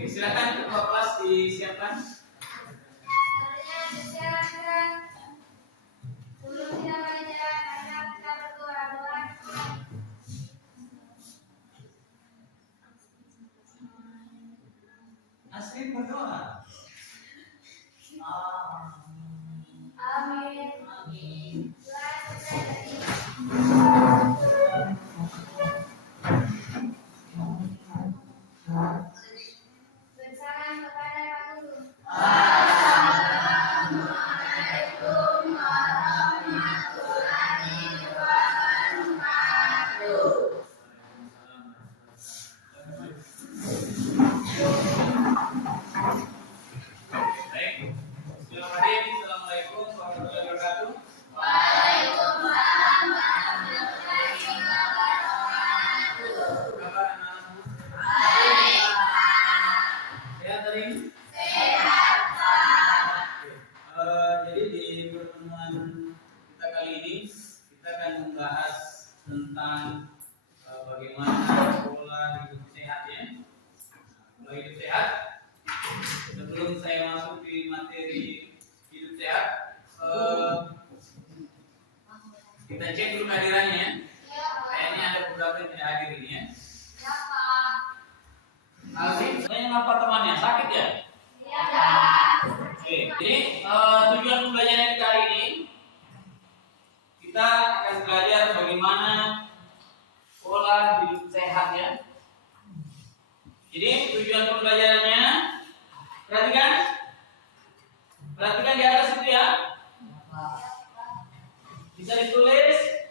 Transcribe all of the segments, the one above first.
Oke, silakan ketua kelas disiapkan. Asri berdoa. Amin. Amin. Bersalam kepada Pak Guru. Assalamualaikum warahmatullahi wabarakatuh. Baik. Assalamualaikum warahmatullahi wabarakatuh. Waalaikumsalam warahmatullahi wabarakatuh. Kabar anak-anakku? Baik, Pak. Sehat hari ini? Sehat, Pak. Jadi di pertemuan kita kali ini kita akan membahas tentang bagaimana pola hidup sehat ya. Pola hidup sehat. Sebelum saya masuk di materi hidup sehat, kita cek dulu kehadirannya ya. Ya, Pak. Kayaknya ada beberapa yang tidak hadir ini ya. Ya, Pak. Alfi, yang apa temannya? Sakit ya? Ya, Pak. Oke, jadi tujuan pembelajaran kita hari ini kita akan belajar bagaimana pola hidup sehat ya. Jadi tujuan pembelajarannya perhatikan di atas itu ya. Bisa ditulis.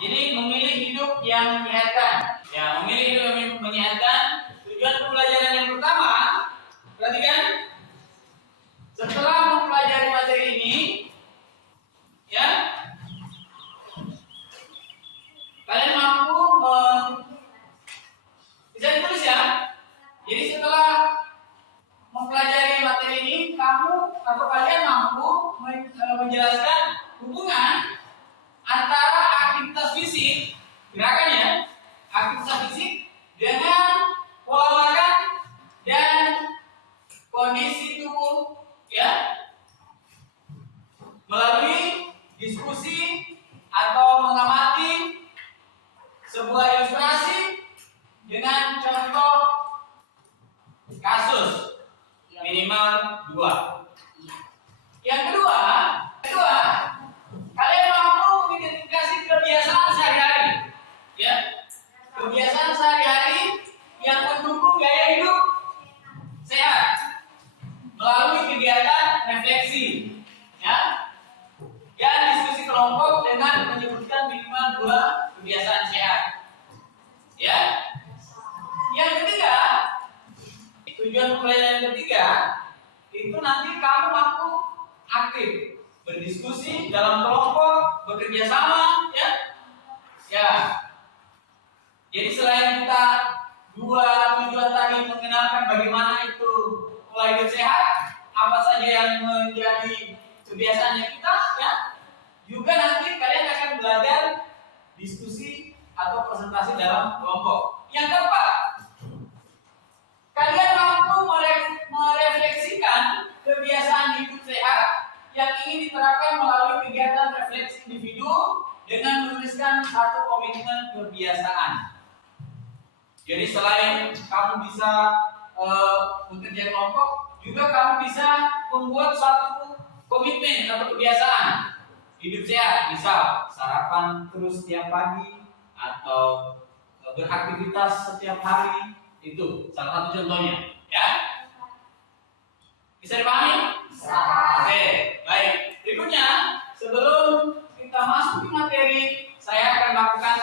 Jadi memilih hidup yang menyehatkan. Ya, memilih hidup yang menyehatkan. Tujuan pembelajaran yang pertama, perhatikan. Setelah mempelajari materi ini, ya, kalian mampu bisa ditulis ya. Jadi setelah mempelajari materi ini, kamu atau kalian mampu menjelaskan hubungan antara aktivitas fisik, gerakannya, aktivitas fisik dengan pola makan dan kondisi tubuh, ya, melalui diskusi atau mengamati sebuah ilustrasi dengan contoh kasus minimal 2. Yang kedua, kalian mampu mengidentifikasi kebiasaan sehari-hari, ya, kebiasaan sehari-hari yang mendukung gaya hidup sehat melalui kegiatan refleksi, ya, dan diskusi kelompok dengan menyebutkan minimal 2 kebiasaan sehat, ya. Yang ketiga, tujuan pembelajaran ketiga itu nanti kamu mampu aktif berdiskusi dalam kelompok, bekerja sama, ya. Ya. Jadi selain kita 2 tujuan tadi mengenalkan bagaimana itu pola hidup sehat, apa saja yang menjadi kebiasaannya kita, ya. Juga nanti kalian akan belajar diskusi atau presentasi dalam kelompok. Yang keempat, kalian mampu merefleksikan kebiasaan hidup sehat yang ingin diterapkan melalui kegiatan refleksi individu dengan menuliskan satu komitmen kebiasaan. Jadi selain kamu bisa bekerja kelompok, juga kamu bisa membuat satu komitmen atau kebiasaan hidup sehat. Misal sarapan terus setiap pagi atau beraktivitas setiap hari. Itu salah satu contohnya, ya. Bisa dipahami? Bisa. Oke, baik. Berikutnya, sebelum kita masuk ke materi, saya akan lakukan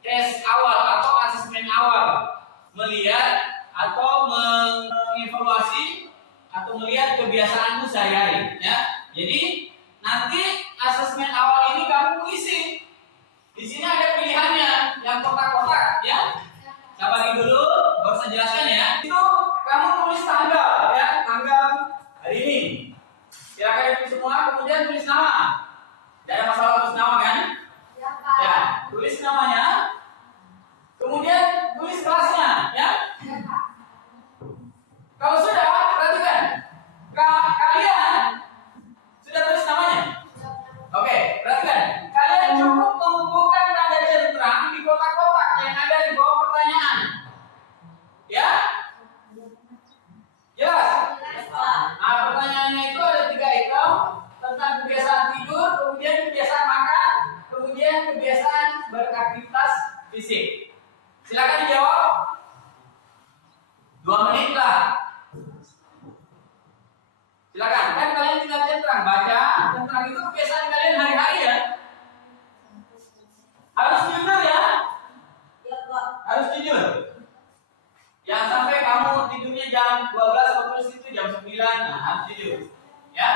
tes awal atau asesmen awal, melihat atau mengevaluasi atau melihat kebiasaanmu sehari-hari, ya. Jadi nanti asesmen awal ini kamu isi. Di sini ada pilihannya yang kotak-kotak, ya. Saya bagi dulu, baru saya jelaskan ya. Itu kamu tulis tanggal, ya, tanggal hari ini. Silakan itu semua, kemudian tulis nama. kalian hari-hari ya. Harus jujur ya. Harus jujur. Jangan sampai kamu tidurnya jam 12 terus itu jam 9. Nah, harus jujur. Ya.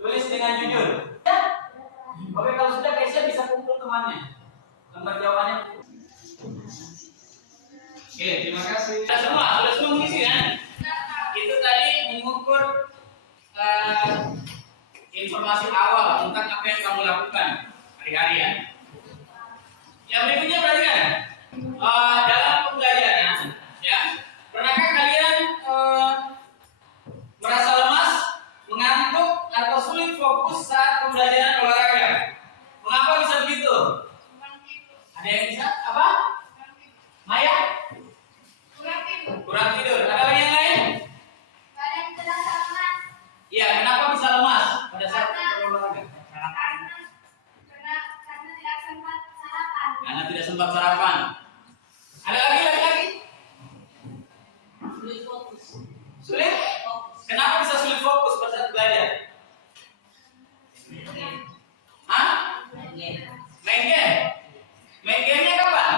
Tulis dengan jujur. Ya. Oke, kalau sudah Keisha bisa kumpul temannya. Lembar jawabannya. Oke, terima kasih. Sudah semua mengisi kan? Itu tadi mengukur informasi awal tentang apa yang kamu lakukan hari-hari ya. Yang berikutnya perhatikan dalam pembelajaran ya. Pernahkah kalian merasa lemas, mengantuk atau sulit fokus saat pembelajaran olahraga? Mengapa bisa begitu? Ada yang bisa? Apa? Maya? Kurang tidur. Ada lagi yang lain? Iya, kenapa bisa lemas pada saat olahraga? Karena tidak sempat sarapan. Ada lagi? Sulit? Kenapa bisa sulit fokus pada saat belajar? Hah? Main game? Main gamenya kapan?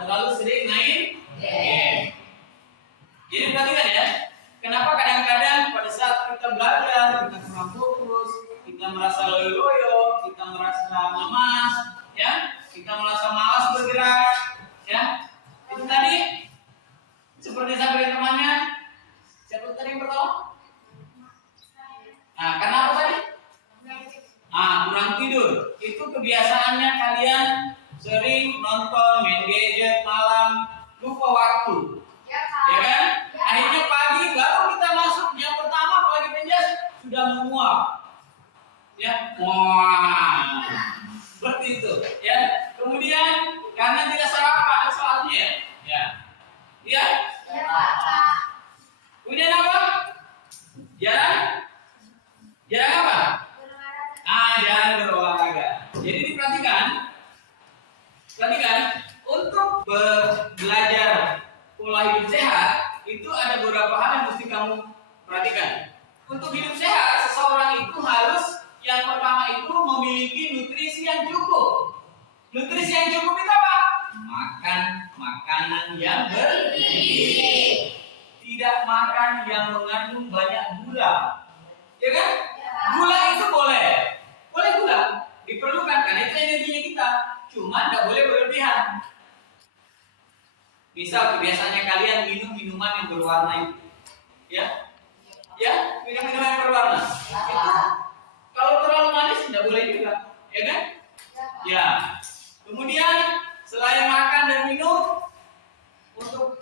Terlalu sering main game. Jadi perhatikan ya, kenapa kadang-kadang pada saat kita belajar, kita kurang fokus, kita merasa loyo-loyo, kita merasa lemas, ya, kita merasa malas bergerak, ya. Itu tadi seperti sampai temannya, siapa tadi yang pertama? Nah, karena apa tadi? Kurang tidur. Itu kebiasaannya kalian sering nonton, main gadget malam, lupa waktu. Ya kan? Akhirnya pagi baru kita masuk jam pertama apalagi penjas sudah menguap. Ya, seperti itu. Ya. Kemudian karena tidak sarapan soalnya ya. Ya. Kemudian apa? Jarang apa? Jarang berolahraga. Jadi diperhatikan. Untuk belajar pola hidup sehat itu ada beberapa hal yang mesti kamu perhatikan. Untuk hidup sehat, seseorang itu harus yang pertama itu memiliki nutrisi yang cukup. Nutrisi yang cukup itu apa? Makan makanan yang bergizi. Tidak makan yang mengandung banyak gula. Ya kan? Gula itu boleh gula. Diperlukan karena itu energinya kita. Cuma tidak boleh berlebihan. Misal kebiasaannya kalian minum minuman yang berwarna itu, ya, minum-minuman yang berwarna. Itu, kalau terlalu manis tidak boleh juga, ya kan? Ya. Kemudian selain makan dan minum, untuk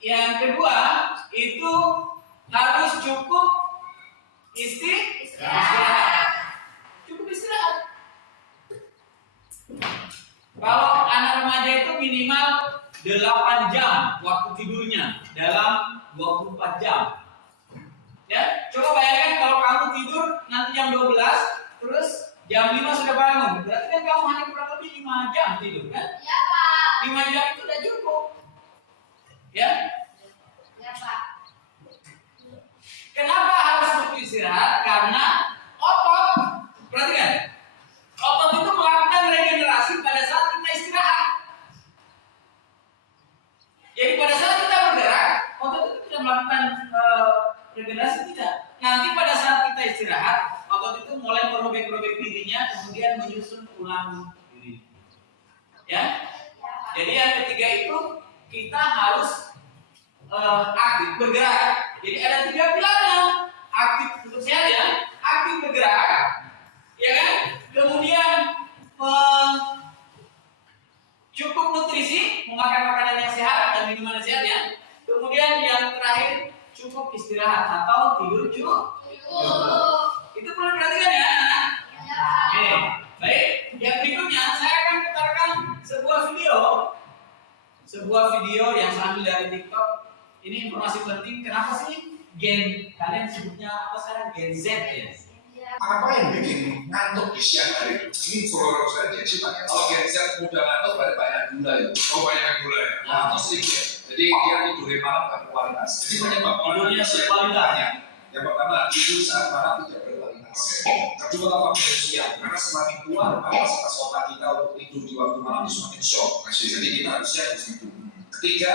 yang kedua itu harus cukup istirahat. Cukup istirahat. Kalau anak remaja itu minimal 8 jam waktu tidurnya dalam 24 jam. Ya, coba bayangkan kalau kamu tidur nanti jam 12, terus jam 5 sudah bangun. Berarti kan kamu hanya kurang lebih 5 jam tidur kan? Ya, Pak. 5 jam itu sudah cukup. Ya? Ya, Pak. Kenapa harus butuh istirahat? Karena otot, perhatikan, otot itu melakukan regenerasi pada saat kita istirahat. Jadi pada saat kita bergerak, otot itu tidak melakukan regenerasi tidak. Nanti pada saat kita istirahat, otot itu mulai merobek-robek dirinya, kemudian menyusun ulang diri. Ya. Jadi yang ketiga itu kita harus aktif bergerak. Jadi ada 3 pilarnya. Aktif untuk sehat ya, aktif bergerak, ya kan? Kemudian cukup nutrisi, memakan makanan yang sehat dan minuman yang sehat ya. Kemudian yang terakhir cukup istirahat atau tidur cukup. Itu perlu diperhatikan ya anak-anak. Oke, baik. Yang berikutnya saya akan putarkan sebuah video yang saya ambil dari TikTok. Ini informasi penting. Kenapa sih Gen kalian sebutnya apa sekarang Gen Z ya? Apa yang bikin ngantuk di siang hari? Ini follower saya dia sifatnya kalau Gen Z mudah ngantuk banyak gula ya. Oh banyak gula ya. Atau sedikit. Jadi dia tidurnya malam gak berkualitas. Jadi penyebab tidurnya berkualitasnya. Yang pertama tidur saat malam tidak berkualitas. Kedua, faktor usia, karena semakin tua kapasitas otak kita untuk tidur di waktu malam itu semakin short. Jadi kita harusnya harus tidur. Ketiga,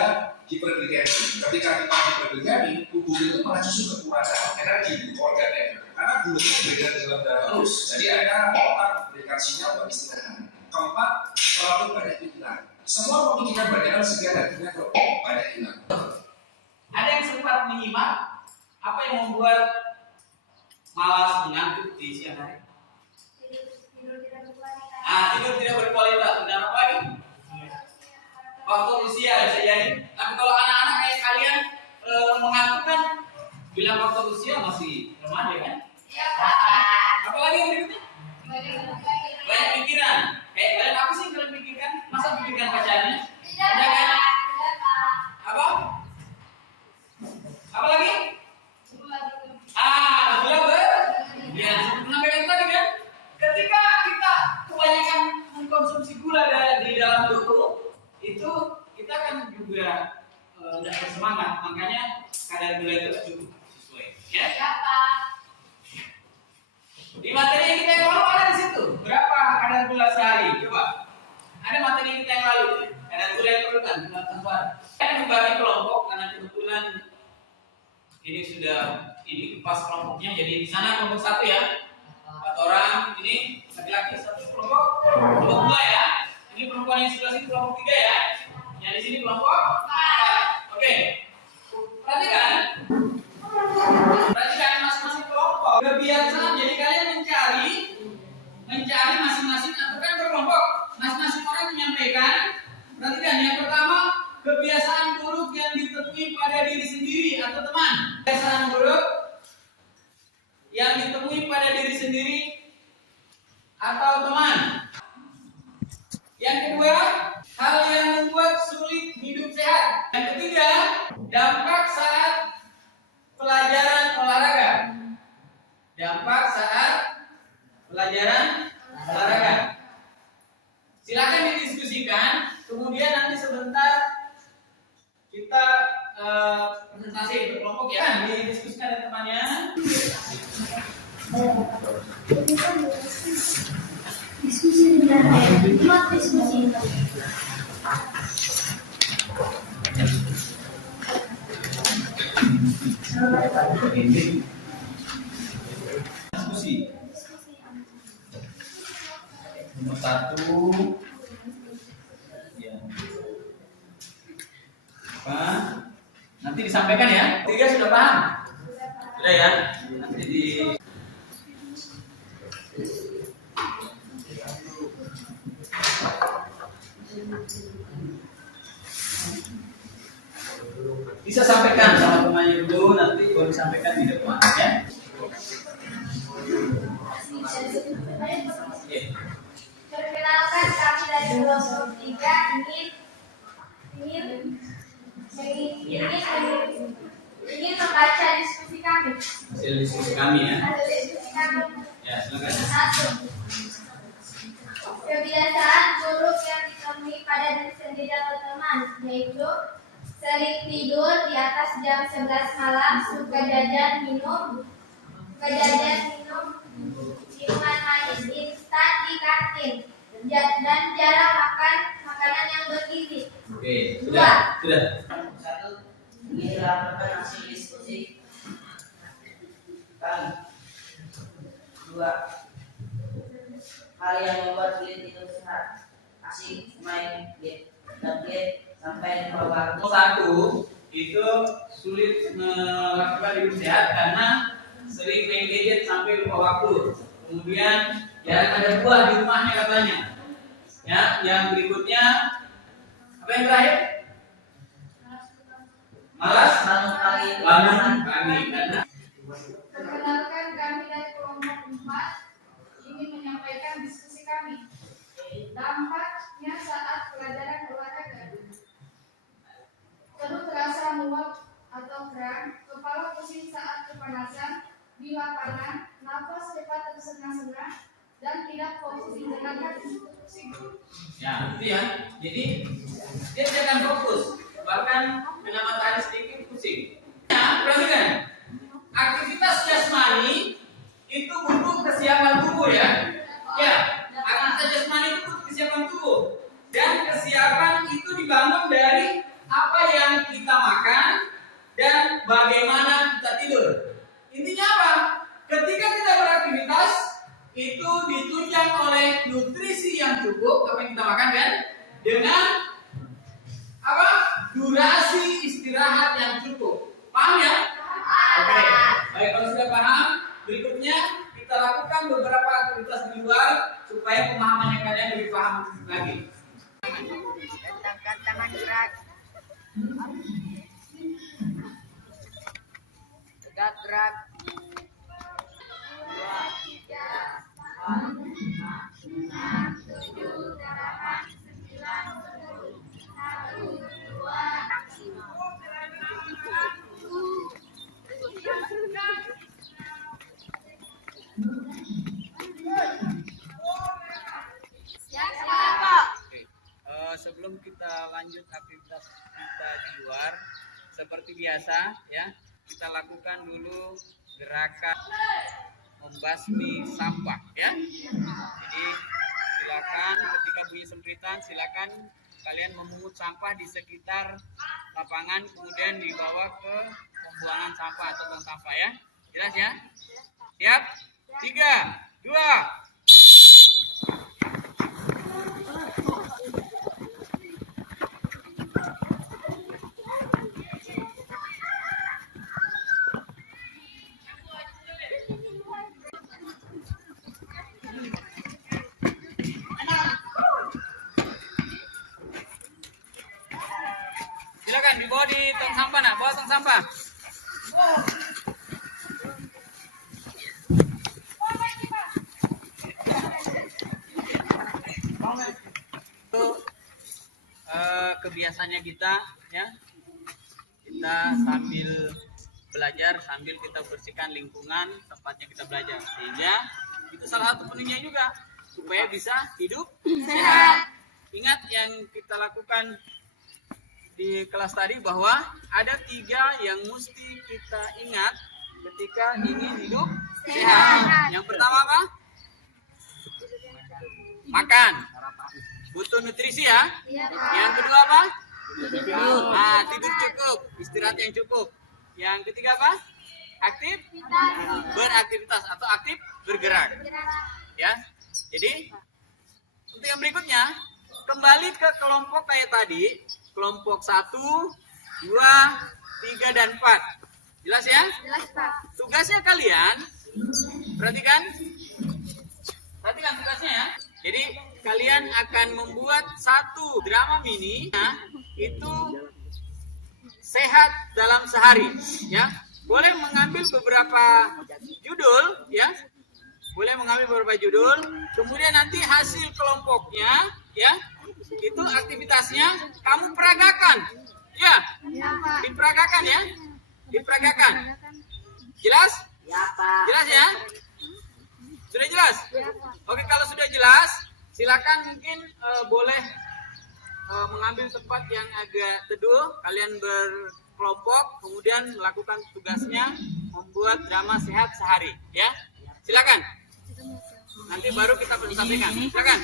hiperglikemi. Ketika kita hiperglikemi, tubuh itu malah justru kekurangan energi di organnya. Karena gulanya beredar dalam darah terus. Jadi akhirnya otak memberikan sinyal buat istirahat. Keempat, terlalu banyak pikiran. Semua pemikiran banyak segala akhirnya banyak hilang. Ada yang sempat menyimak apa yang membuat malas mengantuk di siang hari? Tidur tidak berkualitas. Tidur tidak berkualitas. Dan apa lagi? Faktor usia bisa jadi. Tapi kalau anak-anak kayak kalian mengantuk kan, bilang faktor usia masih remaja kan? Ya Pak. Apalagi yang berikutnya? Banyak pikiran. Kayak kalian apa sih yang kalian pikirkan? Masa pikirkan pacarnya? Tidak Ada kan? Pak. Tidak Pak. Apa? Apa lagi? Gula. Ya, seperti tadi kan? Ketika kita kebanyakan mengkonsumsi gula di dalam tubuh, itu kita kan juga tidak bersemangat. Makanya kadar gula itu cukup sesuai. Ya? Ya Pak. Di materi yang kita yang lalu ada di situ. Berapa kadar gula sehari? Coba. Ada materi kita yang lalu. Kadar gula yang perlu kan? Saya membagi kelompok karena kebetulan ini sudah pas kelompoknya. Jadi di sana kelompok 1 ya. 4 orang. Ini laki-laki 1 kelompok 2 ya. Ini perempuan yang sebelah sini kelompok 3 ya. Yang di sini kelompok 4. Oke. Perhatikan masing-masing kelompok kebiasaan. Jadi kalian mencari masing-masing atau kan berkelompok. Masing-masing orang menyampaikan. Perhatikan yang pertama, kebiasaan buruk yang ditemui pada diri sendiri atau teman. Kebiasaan buruk yang ditemui pada diri sendiri atau teman. Yang kedua, hal yang membuat sulit hidup sehat. Yang ketiga, dampak saat pelajaran olahraga. Dampak saat pelajaran olahraga. Silakan didiskusikan. Kemudian nanti sebentar kita presentasi berkelompok ya. Didiskusikan dengan temannya. Diskusi diskusi. Diskusi. Nomor 1. Ya. Nanti disampaikan ya. 3 sudah paham? Sudah ya. Nanti bisa sampaikan sama temannya dulu, nanti baru disampaikan di depan ya. Perkenalkan kami dari kelompok 3 ingin membaca diskusi kami. Hasil diskusi kami ya. Hasil diskusi kami. Ya, silakan. 1. Kebiasaan buruk yang ditemui pada diri sendiri atau teman, yaitu sering tidur di atas jam 11 malam, suka jajan minum minuman manis instan di kantin, dan jarang makan makanan yang bergizi. Oke, sudah. 1. Ini lakukan hasil diskusi kami. 2. Hal yang membuat sulit hidup sehat, asik main game dan game sampai lupa waktu. 1 itu sulit melakukan hidup sehat karena sering main gadget sampai lupa waktu. Kemudian jarang ada buah di rumahnya katanya. Ya, yang berikutnya apa yang terakhir? Malas bangun pagi karena Perkenalkan kami dari kelompok 4 ingin menyampaikan diskusi kami. Dampaknya saat pelajaran olahraga. Perut terasa mual atau kram, kepala pusing saat kepanasan, di lapangan, nafas cepat tersengal-sengal, dan tidak fokus menjalankan instruksi guru. ya itu ya. Jadi dia tidak akan fokus, bahkan kena matahari sedikit pusing. Nah, perhatikan aktivitas jasmani itu ditunjang oleh nutrisi yang cukup, apa yang kita makan kan, dengan apa? Durasi istirahat yang cukup. Paham ya? Oke. Baik, kalau sudah paham, berikutnya kita lakukan beberapa aktivitas di luar supaya pemahamannya kalian lebih paham lagi. Gentangkan tangan gerak. Tegak gerak. 2, 3, 4, 5, 6, 7, 8, 9, 10, 1, 2, Sebelum kita lanjut aktivitas kita di luar, seperti biasa ya, kita lakukan dulu gerakan membasmi sampah ya. Jadi silakan ketika bunyi sempritan, silakan kalian memungut sampah di sekitar lapangan, kemudian dibawa ke pembuangan sampah atau tong sampah ya. Jelas ya? Siap? 3, 2. Silakan dibawa di tong sampah, nak. Bawa tong sampah. Itu kebiasaannya kita, ya. Kita sambil belajar, sambil kita bersihkan lingkungan tempatnya kita belajar, sehingga itu salah satu pentingnya juga supaya bisa hidup sehat. Ingat yang kita lakukan di kelas tadi bahwa ada 3 yang mesti kita ingat ketika ingin hidup sehat. Yang pertama apa? Makan. Butuh nutrisi ya. Yang kedua apa? Tidur cukup, istirahat yang cukup. Yang ketiga apa? Aktif beraktivitas atau aktif bergerak. Ya. Jadi untuk yang berikutnya, kembali ke kelompok kayak tadi. Kelompok 1, 2, 3, dan 4. Jelas ya? Jelas, Pak. Tugasnya kalian, perhatikan tugasnya ya. Jadi kalian akan membuat 1 drama mini, ya, itu sehat dalam sehari. Ya, boleh mengambil beberapa judul, ya. Boleh mengambil beberapa judul. Kemudian nanti hasil kelompoknya, ya. Itu aktivitasnya kamu peragakan, ya, diperagakan ya, diperagakan. Jelas? Jelas ya? Sudah jelas? Oke, kalau sudah jelas, silakan mungkin boleh mengambil tempat yang agak teduh. Kalian berkelompok, kemudian melakukan tugasnya membuat drama sehat sehari, ya. Silakan. Nanti baru kita presentasikan. Silakan.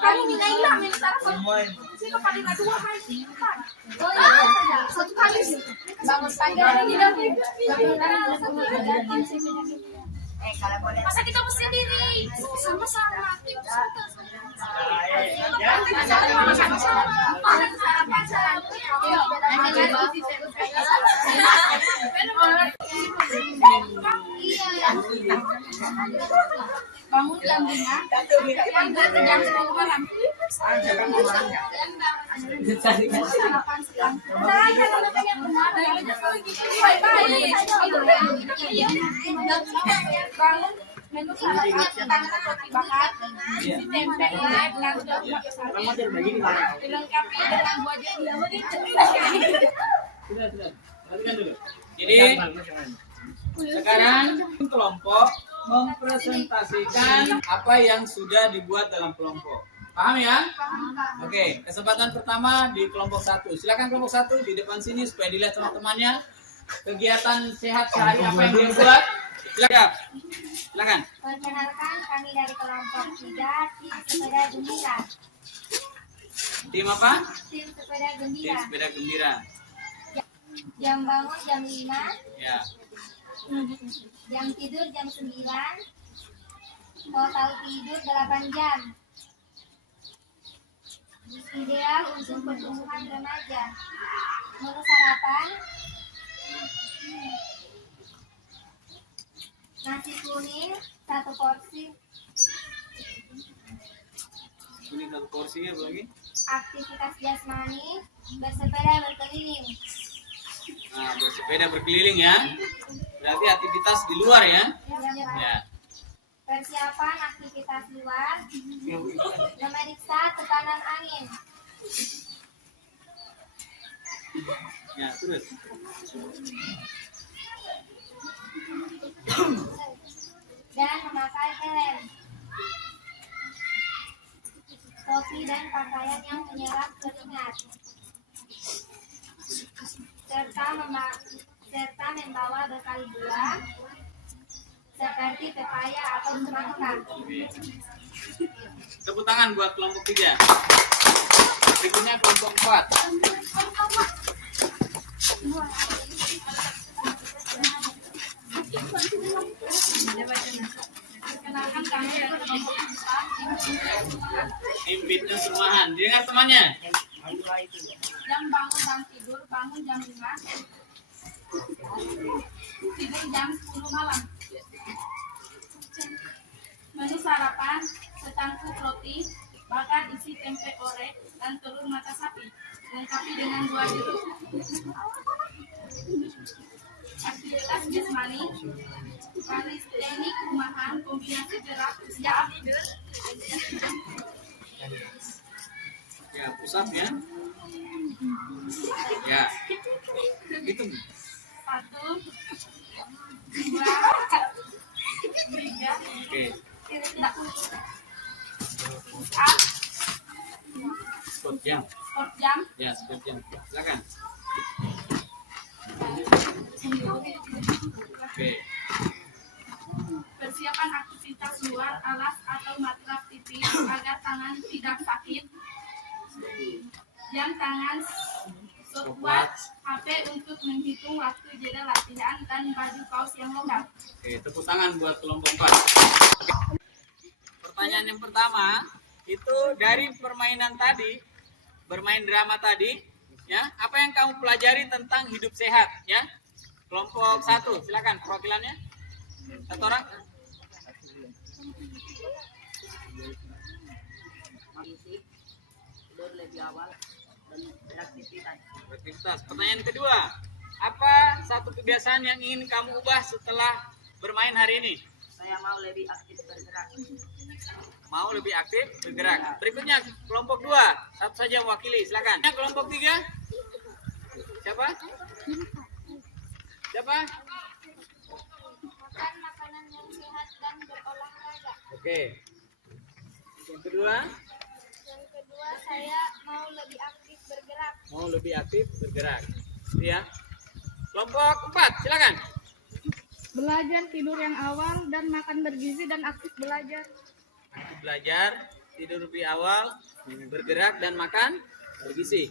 Kamu nilainya satu kali sih. Bangun pagi. Masa kita mesti sendiri sama-sama bangun jam 5 jam 10 malam. Bangun menu roti bakar, tempe live, nugget, dilengkapi dengan buah jeruk. Perhatikan dulu. Jadi sekarang kelompok mempresentasikan apa yang sudah dibuat dalam kelompok. Paham ya? Oke, kesempatan pertama di kelompok 1. Silakan kelompok 1 di depan sini supaya dilihat teman-temannya. Kegiatan sehat sehari apa yang dia buat? Silakan. Silakan. Perkenalkan, kami dari kelompok 3 tim sepeda gembira. Tim apa? Tim sepeda Tim gembira. sepeda gembira. Jam bangun jam 5, Ya. jam tidur jam 9, total tidur 8 jam. Ideal untuk pertumbuhan remaja. Menu sarapan, nasi kuning 1 porsi, Ini satu porsinya lagi. aktivitas jasmani, bersepeda berkeliling. Nah, bersepeda berkeliling ya. Berarti aktivitas di luar ya. Ya. Persiapan aktivitas luar, memeriksa tekanan angin, Ya, terus. dan memakai helm. Topi dan pakaian yang menyerap keringat. Serta membawa bekal buah seperti pepaya atau semangka. Tepuk tangan buat kelompok 3. Berikutnya kelompok 4. Perkenalkan kami dari kelompok 4. Tim fitness rumahan. Dengar temannya. Jam bangun dan tidur, bangun jam 5, tidur jam 10 malam. Menu sarapan, secangkir roti, bakar isi tempe orek, dan telur mata sapi, lengkapi dengan 2 jeruk. Aktivitas jasmani, kalistenik rumahan, kombinasi gerak, siap, Ya, pusat ya. Ya. Itu. 1, 2, 3, Oke. push up, Sport jam. sport jam, Ya, sport jam. Silakan. Oke. persiapan aktivitas luar, alas atau matras tipis agar tangan tidak sakit, jam tangan, stopwatch, HP untuk menghitung waktu jeda latihan, dan baju kaos yang longgar. Oke, tepuk tangan buat kelompok 4. Pertanyaan yang pertama, itu dari permainan tadi, bermain drama tadi, ya, apa yang kamu pelajari tentang hidup sehat, ya? Kelompok 1, silakan perwakilannya. Satu orang. Mengisi tidur lebih awal dan beraktivitas. Beraktivitas. Pertanyaan kedua, apa satu kebiasaan yang ingin kamu ubah setelah bermain hari ini? Saya mau lebih aktif bergerak. Mau lebih aktif bergerak. Berikutnya kelompok 2, satu saja mewakili, silakan. Kelompok 3, siapa? Siapa? Makan makanan yang sehat dan berolahraga. Oke. Yang kedua, Saya mau lebih aktif bergerak. mau lebih aktif bergerak. Itu ya. Kelompok 4, silakan. Belajar tidur yang awal dan makan bergizi dan aktif belajar. Aktif belajar, tidur lebih awal, bergerak dan makan bergizi.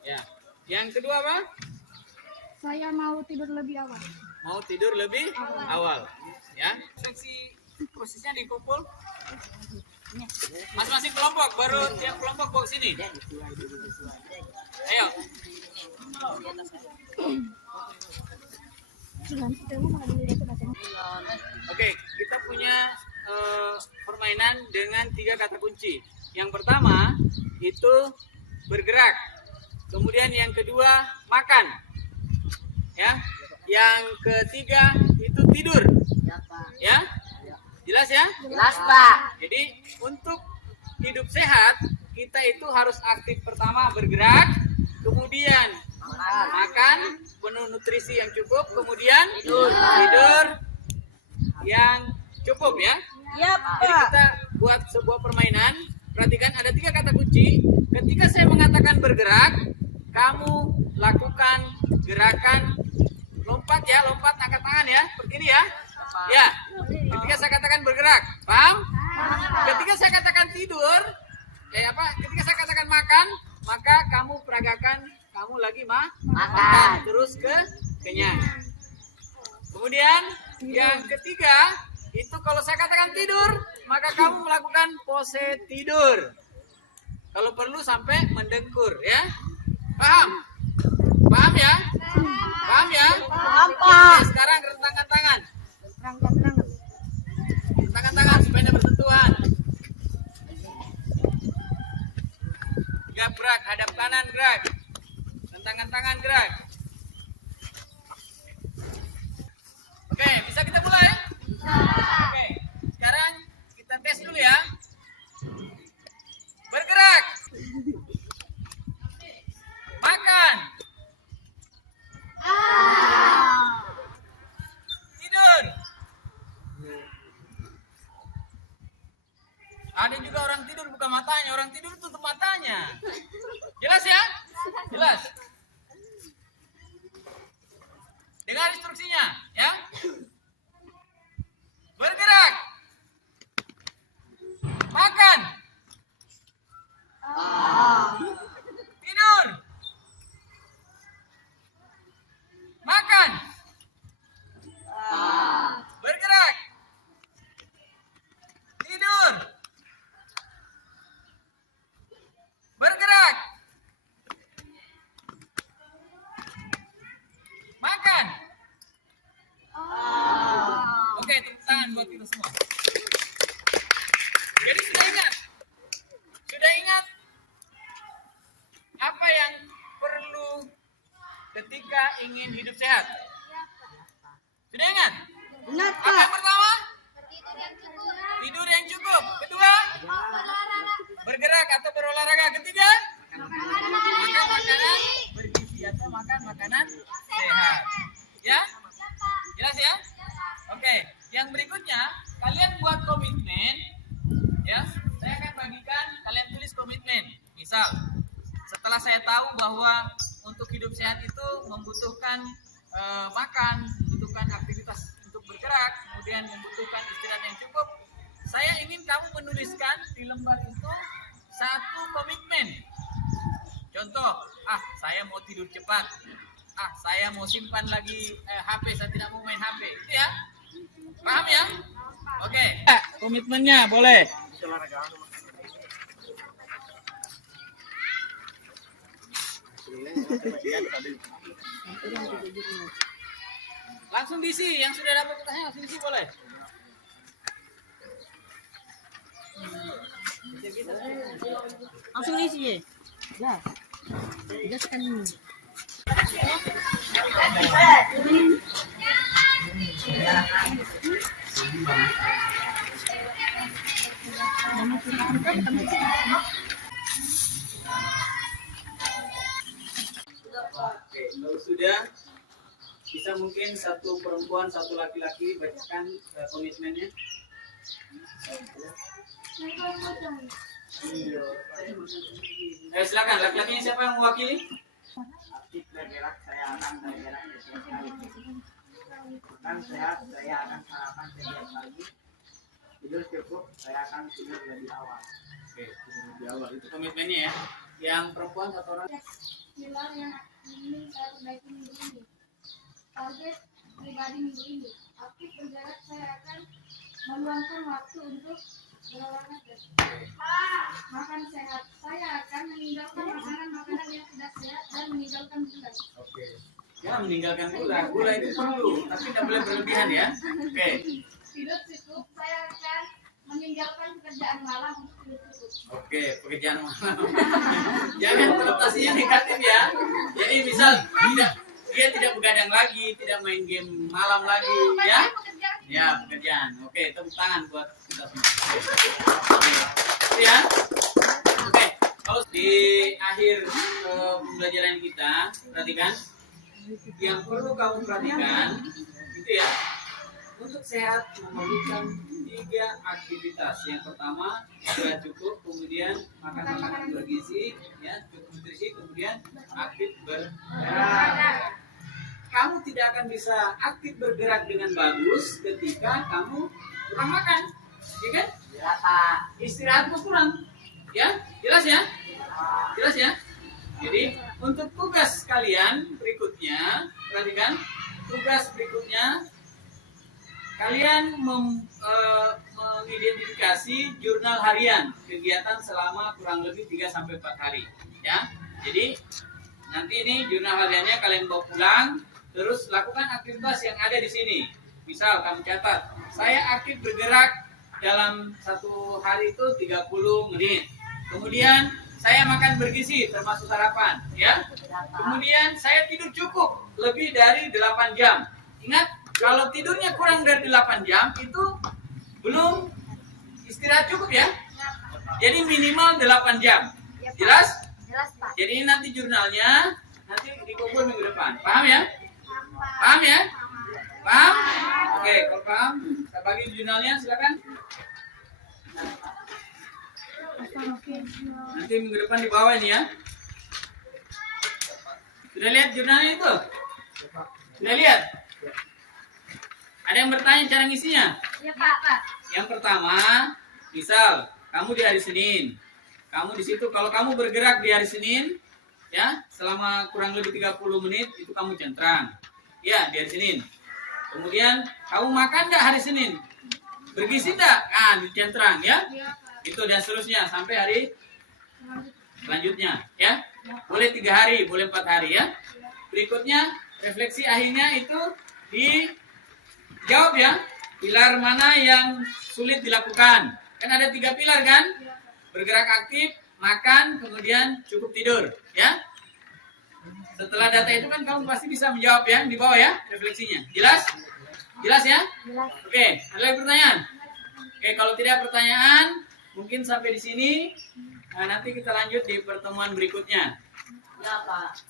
Ya. Yang kedua apa? Saya mau tidur lebih awal. Mau tidur lebih awal. Ya. Seksi prosesnya dikumpul. Masing-masing kelompok, baru tiap kelompok bawa sini. Ayo. Oke, kita punya permainan dengan 3 kata kunci. Yang pertama itu bergerak. Kemudian yang kedua makan. Ya. Yang ketiga itu tidur. Ya. Jelas ya? Jelas, Pak. Jadi untuk hidup sehat kita itu harus aktif, pertama bergerak, kemudian makan penuh nutrisi yang cukup, kemudian tidur yang cukup ya. Iya, Jadi kita buat sebuah permainan. Perhatikan ada 3 kata kunci. Ketika saya mengatakan bergerak, kamu lakukan gerakan lompat ya, lompat angkat tangan ya, seperti ini ya. Ya. Ketika saya katakan bergerak, paham? Ketika saya katakan tidur, ketika saya katakan makan, maka kamu peragakan kamu lagi makan, terus kenyang. Kemudian yang ketiga, itu kalau saya katakan tidur, maka kamu melakukan pose tidur. Kalau perlu sampai mendengkur, ya. Paham? Paham ya? Paham ya? Paham, Pak. Oke, sekarang rentangkan tangan. Rentangkan tangan supaya tidak bersentuhan. Gerak, hadap kanan, gerak. Rentangkan tangan, gerak. Oke, bisa kita mulai? Oke, sekarang kita tes dulu ya. Bergerak. Makan. Tidur. Ada juga orang tidur buka matanya, orang tidur tutup matanya. Jelas ya? Jelas. Dengar instruksinya, ya. Bergerak. Makan. Tidur. Makan. Bergerak. Tidur. Bergerak. Makan. Oke, tepuk tangan buat kita semua. Jadi sudah ingat apa yang perlu ketika ingin hidup sehat? Sudah ingat? Ingat, Apa yang pertama? Tidur yang cukup. Tidur yang cukup. Kedua, bergerak atau berolahraga. Ketiga, makan makanan bergizi atau makan makanan sehat. Ya? Jelas ya? Oke, yang berikutnya kalian buat komitmen, ya. Saya akan bagikan, kalian tulis komitmen. Misal, setelah saya tahu bahwa untuk hidup sehat itu membutuhkan makan, membutuhkan aktivitas untuk bergerak, kemudian membutuhkan istirahat yang cukup. Saya ingin kamu menuliskan di lembar itu satu komitmen. Contoh, saya mau tidur cepat. Saya mau simpan lagi HP, saya tidak mau main HP. Itu ya? Paham ya? Oke. Komitmennya boleh. Langsung diisi, yang sudah dapat pertanyaan langsung diisi boleh. Langsung isi ya. Jelaskan ini. Oke, kalau sudah bisa mungkin satu perempuan, satu laki-laki bacakan komitmennya. Silakan, laki-lakinya siapa yang mewakili? Aktif bergerak, saya akan bergerak setiap hari. Makan sehat, saya akan sarapan setiap pagi. Tidur cukup, saya akan tidur lebih awal. Oke, di awal itu komitmennya ya. Yang perempuan satu orang. Pilar yang ingin saya perbaiki minggu ini. Target pribadi minggu ini. Aktif bergerak, saya akan meluangkan waktu untuk berolahraga. Makan sehat, saya akan meninggalkan makanan yang tidak sehat dan meninggalkan gula. Oke. Ya, meninggalkan gula. Gula itu perlu, tapi tidak boleh berlebihan ya. Oke. Tidur cukup, saya akan meninggalkan pekerjaan malam untuk tidur cukup. Oke, pekerjaan malam. Jangan konotasinya negatif ya. Jadi misal dia tidak begadang lagi, tidak main game malam lagi, ya. Ya, pekerjaan. Oke, tepuk tangan buat kita semua. Ya. Oke, kalau di akhir pembelajaran kita, perhatikan yang perlu kamu perhatikan itu ya. Untuk sehat memerlukan 3 aktivitas. Yang pertama, istirahat cukup, kemudian makan makanan bergizi, ya, cukup nutrisi, kemudian aktif bergerak. Kamu tidak akan bisa aktif bergerak dengan bagus ketika kamu kurang makan, ya kan? Ya, Pak. Istirahatmu kurang, ya? Jelas ya? Jelas ya? Jadi untuk tugas kalian berikutnya, perhatikan tugas berikutnya, kalian mengidentifikasi jurnal harian kegiatan selama kurang lebih 3-4 hari, ya. Jadi nanti ini jurnal hariannya kalian bawa pulang, terus lakukan aktivitas yang ada di sini. Misal kamu catat, saya aktif bergerak dalam satu hari itu 30 menit. Kemudian saya makan bergizi termasuk sarapan, ya. Kemudian saya tidur cukup lebih dari 8 jam. Ingat, kalau tidurnya kurang dari 8 jam itu belum istirahat cukup, ya. Jadi minimal 8 jam. Jelas? Jelas, Pak. Jadi ini nanti jurnalnya nanti dikumpul minggu depan. Paham ya? Paham ya? Paham? Oke, kalau paham, saya bagi jurnalnya, silakan. Nanti minggu depan di bawah ini ya. Sudah lihat jurnalnya itu? Sudah lihat? Ada yang bertanya cara ngisinya? Iya, Pak. Yang pertama, misal kamu di hari Senin, kamu di situ kalau kamu bergerak di hari Senin, ya selama kurang lebih 30 menit itu kamu centrang, ya di hari Senin. Kemudian kamu makan nggak hari Senin? Bergizi nggak? Di centrang, ya. Itu dan seterusnya sampai hari selanjutnya, ya. Boleh 3 hari, boleh 4 hari, ya. Berikutnya refleksi akhirnya itu dijawab, ya. Pilar mana yang sulit dilakukan? Kan ada 3 pilar kan? Bergerak aktif, makan, kemudian cukup tidur, ya. Setelah data itu kan kamu pasti bisa menjawab ya di bawah ya refleksinya. Jelas? Jelas ya? Jelas. Oke, ada lagi pertanyaan? Oke, kalau tidak pertanyaan, mungkin sampai di sini. Nah, nanti kita lanjut di pertemuan berikutnya. Ya, Pak.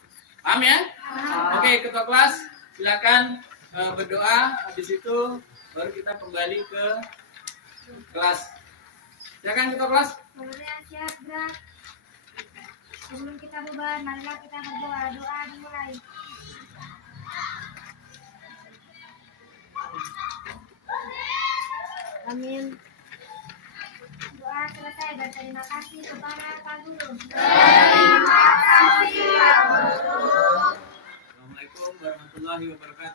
Paham ya? Oke, ketua kelas silakan berdoa. Habis itu baru kita kembali ke kelas. Silakan ketua kelas. Kemudian siap gerak. Sebelum kita bubar, marilah kita berdoa. Doa dimulai. Amin. Doa selesai dan terima kasih kepada Pak Guru. Terima kasih Pak Guru. Assalamualaikum warahmatullahi wabarakatuh.